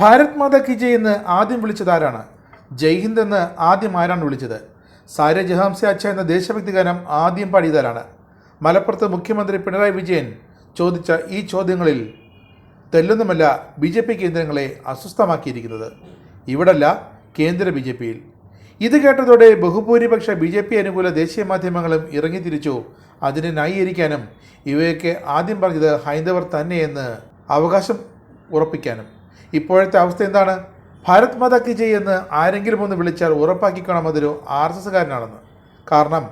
ഭാരത് മാതാ കി ജയ് എന്ന് ആദ്യം വിളിച്ചത് ആരാണ്? ജയ് ഹിന്ദ് എന്ന് ആദ്യം ആരാണ് വിളിച്ചത്? സാരേ ജഹാം സേ അച്ഛ എന്ന ദേശഭക്തി ഗാനം ആദ്യം പാടിയതാരാണ്? മലപ്പുറത്ത് മുഖ്യമന്ത്രി പിണറായി വിജയൻ ചോദിച്ച ഈ ചോദ്യങ്ങളിൽ തെല്ലൊന്നുമല്ല BJP കേന്ദ്രങ്ങളെ അസ്വസ്ഥമാക്കിയിരിക്കുന്നത്. ഇവിടല്ല, കേന്ദ്ര BJPയിൽ. ഇത് കേട്ടതോടെ ബഹുഭൂരിപക്ഷ BJP അനുകൂല ദേശീയ മാധ്യമങ്ങളും ഇറങ്ങിത്തിരിച്ചു. അതിനെ ന്യായീകരിക്കാനും ഇവയൊക്കെ ആദ്യം പറഞ്ഞത് ഹൈന്ദവർ തന്നെയെന്ന് അവകാശം ഉറപ്പിക്കാനും. ഇപ്പോഴത്തെ അവസ്ഥ എന്താണ്? ഭാരത് മാതാ കി ജയ് എന്ന് ആരെങ്കിലും ഒന്ന് വിളിച്ചാൽ ഉറപ്പാക്കിക്കണം അതൊരു RSSകാരനാണെന്ന്. കാരണം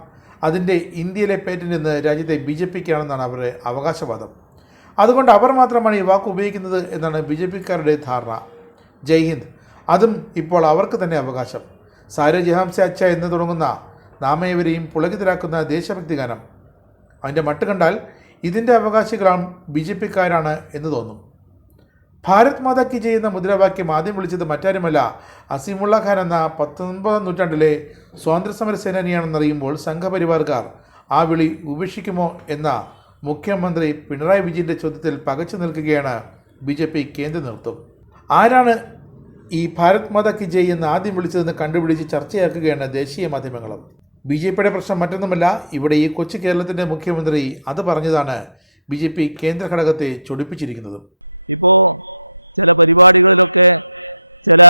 അതിൻ്റെ ഇന്ത്യയിലെ പേറ്റന്റ് എന്ന് രാജ്യത്തെ BJPക്കാണെന്നാണ് അവരുടെ അവകാശവാദം. അതുകൊണ്ട് അവർ മാത്രമാണ് ഈ വാക്ക് ഉപയോഗിക്കുന്നത് എന്നാണ് BJPക്കാരുടെ ധാരണ. ജയ് ഹിന്ദ്, അതും ഇപ്പോൾ അവർക്ക് തന്നെ അവകാശം. സാരേ ജഹാം സേ അച്ഛ എന്ന് തുടങ്ങുന്ന നാമേവരെയും പുളകിതരാക്കുന്ന ദേശഭക്തി ഗാനം, അതിൻ്റെ മട്ട് കണ്ടാൽ ഇതിൻ്റെ അവകാശികളാണ് BJPക്കാരാണ് എന്ന് തോന്നും. ഭാരത് മാതാ കി ജയ് എന്ന മുദ്രാവാക്യം ആദ്യം വിളിച്ചത് മറ്റാരുമല്ല അസീമുള്ള ഖാൻ എന്ന 19ാം നൂറ്റാണ്ടിലെ സ്വാതന്ത്ര്യസമര സേനാനിയാണെന്നറിയുമ്പോൾ സംഘപരിവാർക്കാർ ആ വിളി ഉപേക്ഷിക്കുമോ എന്ന മുഖ്യമന്ത്രി പിണറായി വിജയൻ്റെ ചോദ്യത്തിൽ പകച്ചു നിൽക്കുകയാണ് BJP കേന്ദ്ര നേതൃത്വം. ആരാണ് ഈ ഭാരത് മാതാ കി ജയ് എന്ന് ആദ്യം വിളിച്ചതെന്ന് കണ്ടുപിടിച്ച് ചർച്ചയാക്കുകയാണ് ദേശീയ മാധ്യമങ്ങളും. BJPയുടെ പ്രശ്നം മറ്റൊന്നുമല്ല, ഇവിടെ ഈ കൊച്ചു കേരളത്തിൻ്റെ മുഖ്യമന്ത്രി അത് പറഞ്ഞതാണ് BJP കേന്ദ്ര ഘടകത്തെ ചൊടിപ്പിച്ചിരിക്കുന്നതും. ഇപ്പോൾ ചില പരിപാടികളിലൊക്കെ ചില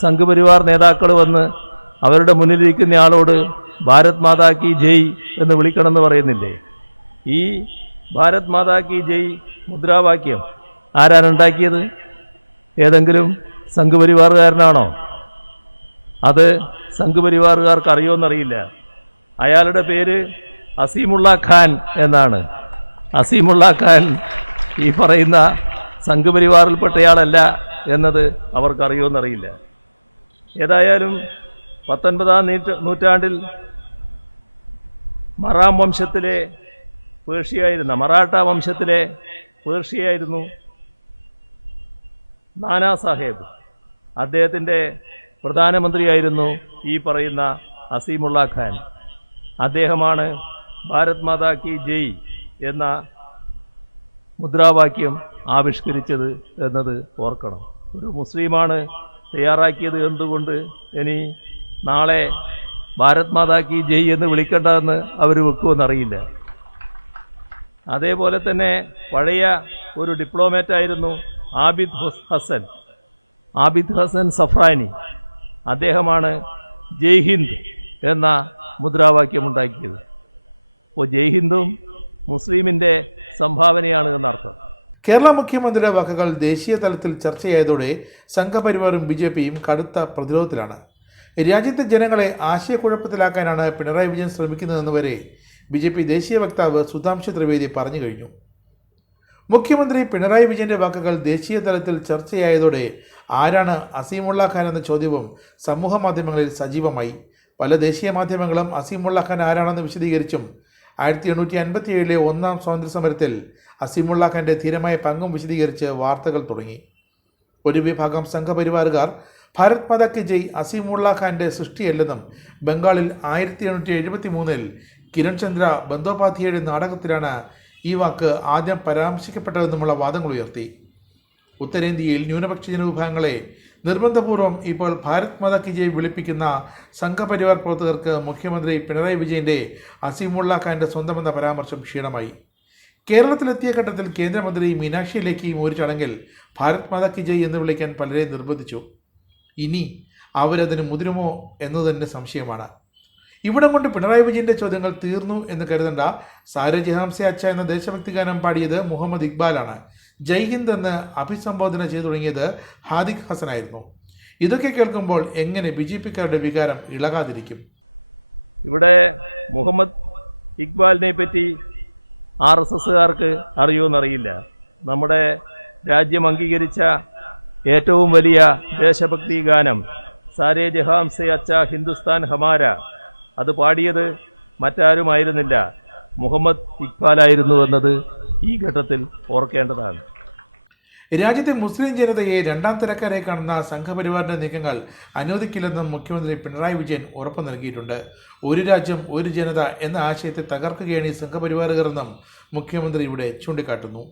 സംഘപരിവാർ നേതാക്കൾ വന്ന് അവരുടെ മുന്നിലിരിക്കുന്ന ആളോട് ഭാരത് മാതാ കി ജയ് എന്ന് വിളിക്കണമെന്ന് പറയുന്നില്ലേ? ഈ ഭാരത് മാതാ കി ജയ് മുദ്രാവാക്യം ആരാണ് ഉണ്ടാക്കിയത്? ഏതെങ്കിലും സംഘപരിവാറുകാരനാണോ? അത് സംഘപരിവാറുകാർക്ക് അറിയുമെന്നറിയില്ല. അയാളുടെ പേര് അസീമുള്ള ഖാൻ എന്നാണ്. അസീമുള്ള ഖാൻ ഈ പറയുന്ന സംഘപരിവാറിൽപ്പെട്ടയാളല്ല എന്നത് അവർക്കറിയുമെന്നറിയില്ല. ഏതായാലും 19ാം നൂറ്റാണ്ടിൽ മറാം വംശത്തിലെ പേർഷ്യയായിരുന്ന മറാഠ വംശത്തിലെ പേർഷ്യയായിരുന്നു നാനാ സാഹേബ്. അദ്ദേഹത്തിൻ്റെ പ്രധാനമന്ത്രിയായിരുന്നു ഈ പറയുന്ന അസീമുള്ള ഖാൻ. അദ്ദേഹമാണ് ഭാരത് മാതാ കി ജയ് എന്ന മുദ്രാവാക്യം ആവിഷ്കരിച്ചത് എന്നത് ഓർക്കണം. ഒരു മുസ്ലിമാണ് തയ്യാറാക്കിയത് എന്തുകൊണ്ട് ഇനി നാളെ ഭാരത് മാതാ കി ജയ് എന്ന് വിളിക്കേണ്ടതെന്ന് അവർ വെക്കുമെന്നറിയില്ല. അതേപോലെ തന്നെ പഴയ ഒരു ഡിപ്ലോമാറ്റായിരുന്നു ആബിദ് ഹസൻ സഫ്രാനി. അദ്ദേഹമാണ് ജയ് ഹിന്ദ് എന്ന മുദ്രാവാക്യമുണ്ടാക്കിയത്. അപ്പോൾ ജയ് ഹിന്ദും മുസ്ലിമിൻ്റെ സംഭാവനയാണ് എന്നർത്ഥം. കേരള മുഖ്യമന്ത്രിയുടെ വാക്കുകൾ ദേശീയ തലത്തിൽ ചർച്ചയായതോടെ സംഘപരിവാറും BJPയും കടുത്ത പ്രതിരോധത്തിലാണ്. രാജ്യത്തെ ജനങ്ങളെ ആശയക്കുഴപ്പത്തിലാക്കാനാണ് പിണറായി വിജയൻ ശ്രമിക്കുന്നതെന്ന് വരെ BJP ദേശീയ വക്താവ് സുധാംശു ത്രിവേദി പറഞ്ഞു കഴിഞ്ഞു. മുഖ്യമന്ത്രി പിണറായി വിജയൻ്റെ വാക്കുകൾ ദേശീയ തലത്തിൽ ചർച്ചയായതോടെ ആരാണ് അസീമുള്ള ഖാൻ എന്ന ചോദ്യവും സമൂഹ മാധ്യമങ്ങളിൽ സജീവമായി. പല ദേശീയ മാധ്യമങ്ങളും അസീമുള്ള ഖാൻ ആരാണെന്ന് വിശദീകരിച്ചും 1857 ഒന്നാം സ്വാതന്ത്ര്യ സമരത്തിൽ അസീമുള്ള ഖാൻ്റെ ധീരമായ പങ്കും വിശദീകരിച്ച് വാർത്തകൾ തുടങ്ങി. ഒരു വിഭാഗം സംഘപരിവാറുകാർ ഭാരത് മാതാ കി ജയ് അസീമുള്ള ഖാൻ്റെ സൃഷ്ടിയല്ലെന്നും ബംഗാളിൽ 1873 കിരൺ ചന്ദ്ര ബന്ദോപാധ്യായയുടെ നാടകത്തിലാണ് ഈ വാക്ക് ആദ്യം പരാമർശിക്കപ്പെട്ടതെന്നുമുള്ള വാദങ്ങൾ ഉയർത്തി. ഉത്തരേന്ത്യയിൽ ന്യൂനപക്ഷ ജനവിഭാഗങ്ങളെ നിർബന്ധപൂർവം ഇപ്പോൾ ഭാരത് മാതാ കി ജയ് വിളിപ്പിക്കുന്ന സംഘപരിവാർ പ്രവർത്തകർക്ക് മുഖ്യമന്ത്രി പിണറായി വിജയൻ്റെ അസീമുള്ള ഖാൻ്റെ സ്വന്തമെന്ന പരാമർശം ക്ഷീണമായി. കേരളത്തിലെത്തിയ ഘട്ടത്തിൽ കേന്ദ്രമന്ത്രി മീനാക്ഷി ലേഖിയും ഒരു ചടങ്ങിൽ ഭാരത് മാതാ കി ജയ് എന്ന് വിളിക്കാൻ പലരെ നിർബന്ധിച്ചു. ഇനി അവരതിന് മുതിരുമോ എന്നത് തന്നെ സംശയമാണ്. ഇവിടം കൊണ്ട് പിണറായി വിജയൻ്റെ ചോദ്യങ്ങൾ തീർന്നു എന്ന് കരുതണ്ട. സാരേ ജഹാം സേ അച്ഛ എന്ന ദേശഭക്തി ഗാനം പാടിയത് മുഹമ്മദ് ഇക്ബാലാണ്. ജയ് ഹിന്ദ് എന്ന് അഭിസംബോധന ചെയ്തു തുടങ്ങിയത് ഹാദിഖ് ഹസനായിരുന്നു. ഇതൊക്കെ കേൾക്കുമ്പോൾ എങ്ങനെ BJPക്കാരുടെ വികാരം ഇളകാതിരിക്കും? ഇവിടെ മുഹമ്മദ് ഇക്ബാലിനെ പറ്റി RSSകാർക്ക് അറിയുമെന്നറിയില്ല. നമ്മുടെ രാജ്യം അംഗീകരിച്ച ഏറ്റവും വലിയ ദേശഭക്തി ഗാനം സാരേ ജഹാം സേ അച്ഛ ഹിന്ദുസ്ഥാൻ ഹമാര, അത് പാടിയത് മറ്റാരുമായിരുന്നില്ല, മുഹമ്മദ് ഇക്ബാലായിരുന്നു എന്നത് ഈ ഘട്ടത്തിൽ ഓർക്കേണ്ടതാണ്. രാജ്യത്തെ മുസ്ലിം ജനതയെ രണ്ടാം തരക്കാരായി കാണുന്ന സംഘപരിവാറിൻ്റെ നീക്കങ്ങൾ അനുവദിക്കില്ലെന്നും മുഖ്യമന്ത്രി പിണറായി വിജയൻ ഉറപ്പു നൽകിയിട്ടുണ്ട്. ഒരു രാജ്യം ഒരു ജനത എന്ന ആശയത്തെ തകർക്കുകയാണ് ഈ സംഘപരിവാറുകാരെന്നും മുഖ്യമന്ത്രി ഇവിടെ ചൂണ്ടിക്കാട്ടുന്നു.